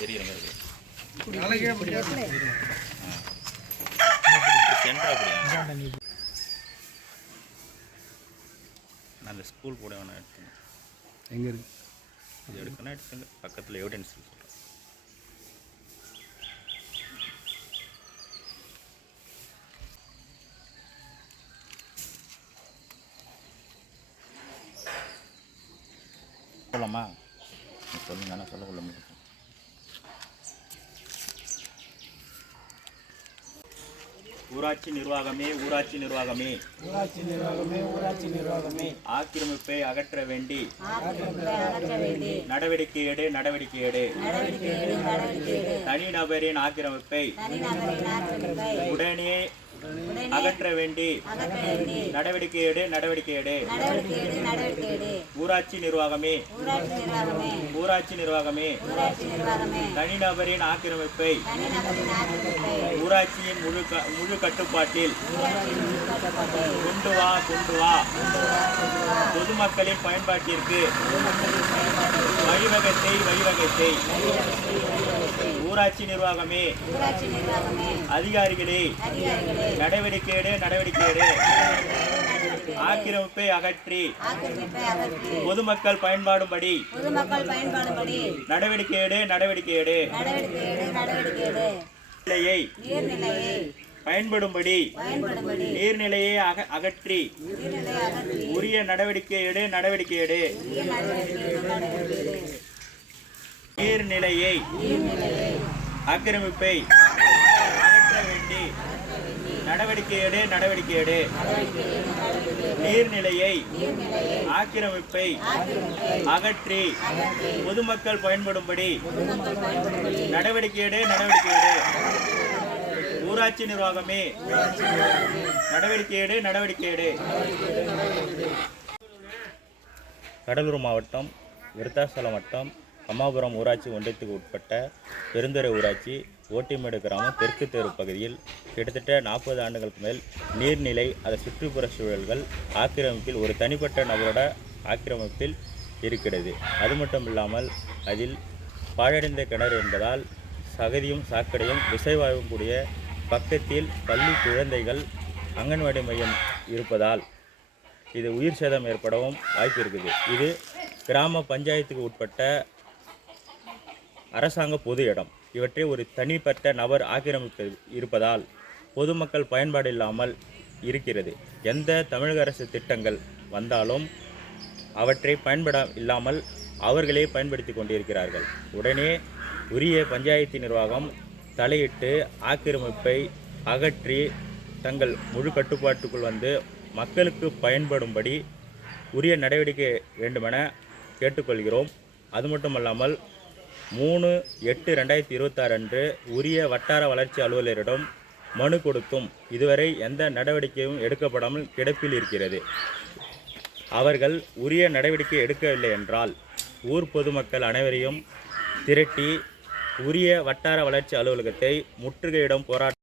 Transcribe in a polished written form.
தெரியுற நான் ஸ்கூல் கூட வேணா எடுத்துங்க. எங்கே இருக்கு இது எடுக்கணும் எடுத்துங்க. பக்கத்தில் எவிடன்ஸ் சொல்கிறேன். சொல்லலாமா? சொல்லுங்க. ஆனால் சொல்ல முடியும். ஊராட்சி நிர்வாகமே ஊராட்சி நிர்வாகமே ஊராட்சி நிர்வாகமே ஊராட்சி நிர்வாகமே ஆக்கிரமிப்பை அகற்ற வேண்டி நடவடிக்கை எடு நடவடிக்கை எடு. தனிநபரின் ஆக்கிரமிப்பை உடனே அகற்ற வேண்டி நடவடிக்கை எடு நடவடிக்கை எடு. ஊராட்சி நிர்வாகமே ஊராட்சி நிர்வாகமே தனிநபரின் ஆக்கிரமிப்பை ஊராட்சியின் முழு கட்டுப்பாட்டில் கொண்டு வா கொண்டு வா. பொதுமக்களின் பயன்பாட்டிற்கு வழிவகை செய் வழிவகை செய். ஊராட்சி நிர்வாகமே அதிகாரிகளே நடவடிக்கை எடு நடவடிக்கை எடு. ஆக்கிரமிப்பை அகற்றி பொதுமக்கள் பயன்பாடும்படி நடவடிக்கை எடு நடவடிக்கை எடு. நிலையை பயன்படும்படி நீர்நிலையை அகற்றி உரிய நடவடிக்கை எடு நடவடிக்கை எடு. நீர்நிலையை ஆக்கிரமிப்பை அகற்ற வேண்டி நடவடிக்கை எடு நடவடிக்கை எடு. நீர்நிலையை ஆக்கிரமிப்பை அகற்றி பொதுமக்கள் பயன்படும்படி நடவடிக்கை எடு நடவடிக்கை எடு. ஊராட்சி நிர்வாகமே நடவடிக்கை எடு நடவடிக்கை எடு. கடலூர் மாவட்டம் விருத்தாசலம் வட்டம் அம்மாபுரம் ஊராட்சி ஒன்றியத்துக்கு உட்பட்ட பெருந்துறை ஊராட்சி ஓட்டிமேடு கிராமம் தெற்கு தெரு பகுதியில் கிட்டத்தட்ட 40 ஆண்டுகளுக்கு மேல் நீர்நிலை அதை சுற்றுப்புற சூழல்கள் ஆக்கிரமிப்பில் ஒரு தனிப்பட்ட நபரோட ஆக்கிரமிப்பில் இருக்கிறது. அது மட்டும் இல்லாமல் அதில் பாழடைந்த கிணறு என்பதால் சகதியும் சாக்கடையும் விசைவாயும் கூடிய பக்கத்தில் பள்ளி குழந்தைகள் அங்கன்வாடி மையம் இருப்பதால் இது உயிர் சேதம் ஏற்படவும் வாய்ப்பு இருக்குது. இது கிராம பஞ்சாயத்துக்கு உட்பட்ட அரசாங்க பொது இடம். இவற்றை ஒரு தனிப்பட்ட நபர் ஆக்கிரமிப்பு இருப்பதால் பொதுமக்கள் பயன்பாடு இல்லாமல் இருக்கிறது. எந்த தமிழக அரசு திட்டங்கள் வந்தாலும் அவற்றை பயன்பட இல்லாமல் அவர்களே பயன்படுத்தி கொண்டிருக்கிறார்கள். உடனே உரிய பஞ்சாயத்து நிர்வாகம் தலையிட்டு ஆக்கிரமிப்பை அகற்றி தங்கள் முழு கட்டுப்பாட்டுக்குள் வந்து மக்களுக்கு பயன்படும்படி உரிய நடவடிக்கை வேண்டுமென கேட்டுக்கொள்கிறோம். அது மட்டுமல்லாமல் 3/8/2026 அன்று உரிய வட்டார வளர்ச்சி அலுவலரிடம் மனு கொடுத்தும் இதுவரை எந்த நடவடிக்கையும் எடுக்கப்படாமல் கிடப்பில் இருக்கிறது. அவர்கள் உரிய நடவடிக்கை எடுக்கவில்லை என்றால் ஊர் பொதுமக்கள் அனைவரையும் திரட்டி உரிய வட்டார வளர்ச்சி அலுவலகத்தை முற்றுகையிடும் போராட்டம்